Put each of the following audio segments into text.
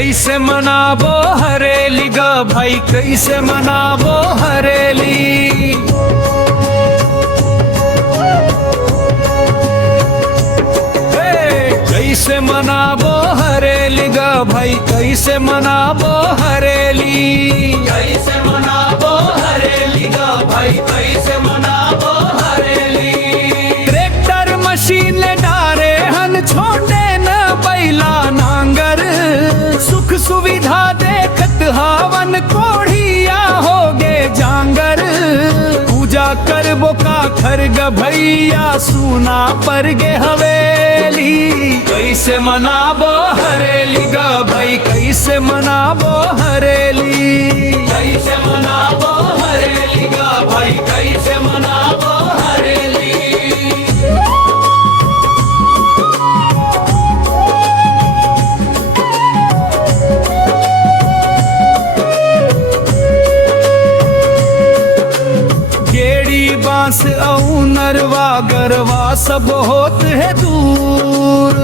कैसे मनाबो हरेली ग भाई, कैसे मनाबो हरेली। कैसे मनाबो हरेली ग भाई, कैसे मनाबो हरेली। कैसे मनाबो हरेली ग भाई, कैसे मनाबो हरेली। ट्रैक्टर मशीन ले डारे हन छोटे न बैला नांगर, सुख सुविधा देखत हावन कोढ़िया होगे जांगर। पूजा करबो का खरग भैया सूना पर गे हवेली। कैसे मनाबो हरेली ग भाई, कैसे मनाबो हरेली। कैसे मनाबो हरेली ग भाई, कैसे मनाबो हरेली। बांस औ नरवा गरवा सब होत है दूर।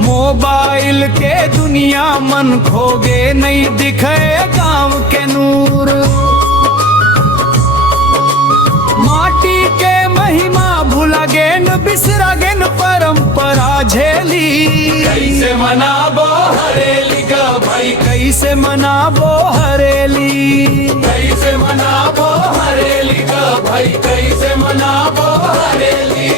मोबाइल के दुनिया मन खोगे नहीं दिखे गांव के नूर। माटी के महिमा भुला गेन बिसरा गेन परंपरा झेली। कैसे मनाबो हरेली ग भाई, कैसे मनाबो हरेली। कैसे मनाबो हरेली ग भाई, कैसे मनाबो हरेली।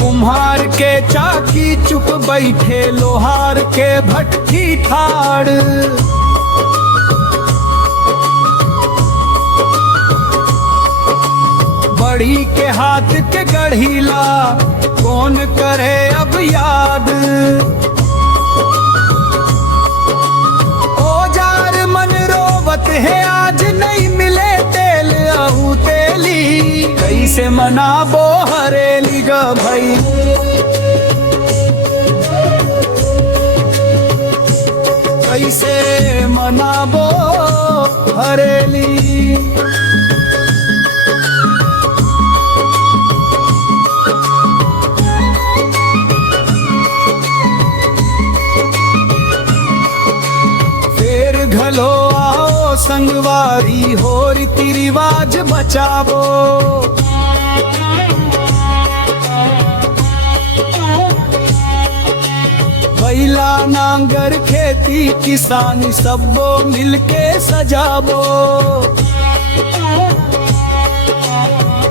कुम्हार के चाकी चुप बैठे लोहार के भट्ठी ठाड़। बड़ी के हाथ के गढ़ीला कौन करे अब याद। औजार मन रोवत है आज नहीं मिले तेल आहू तेली। कैसे मनाबो हरेली ग भाई, कैसे मनाबो हरेली। घलो आओ संगवारी हो रीति रिवाज बचावो। बैला नांगर खेती किसानी सबो मिलके सजावो।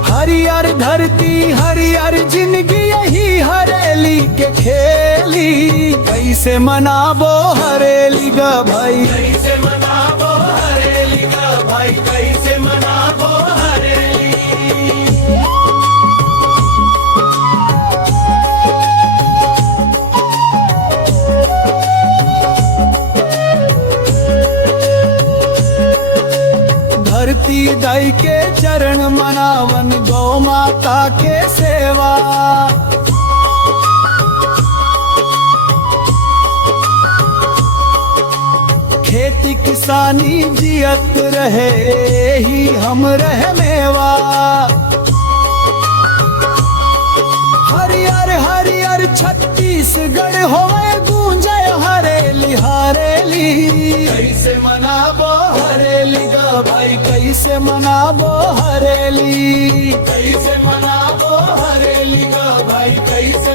हरियर धरती हरियर जिंदगी यही हरेली के खेली। कैसे मनाबो हरेली ग भाई, कैसे मनाबो हरेली ग भाई, कैसे मनाबो हरेली। धरती दाई के चरण मनावन गौ माता के सेवा। खेती किसानी जियत रहे ही हम रहे मेवा। हरियर हरियर छत्तीसगढ़ होए गूंजे हरेली हरेली। कैसे मनाबो हरेली ग भाई, कैसे मनाबो हरेली। कैसे मनाबो हरेली ग भाई, कैसे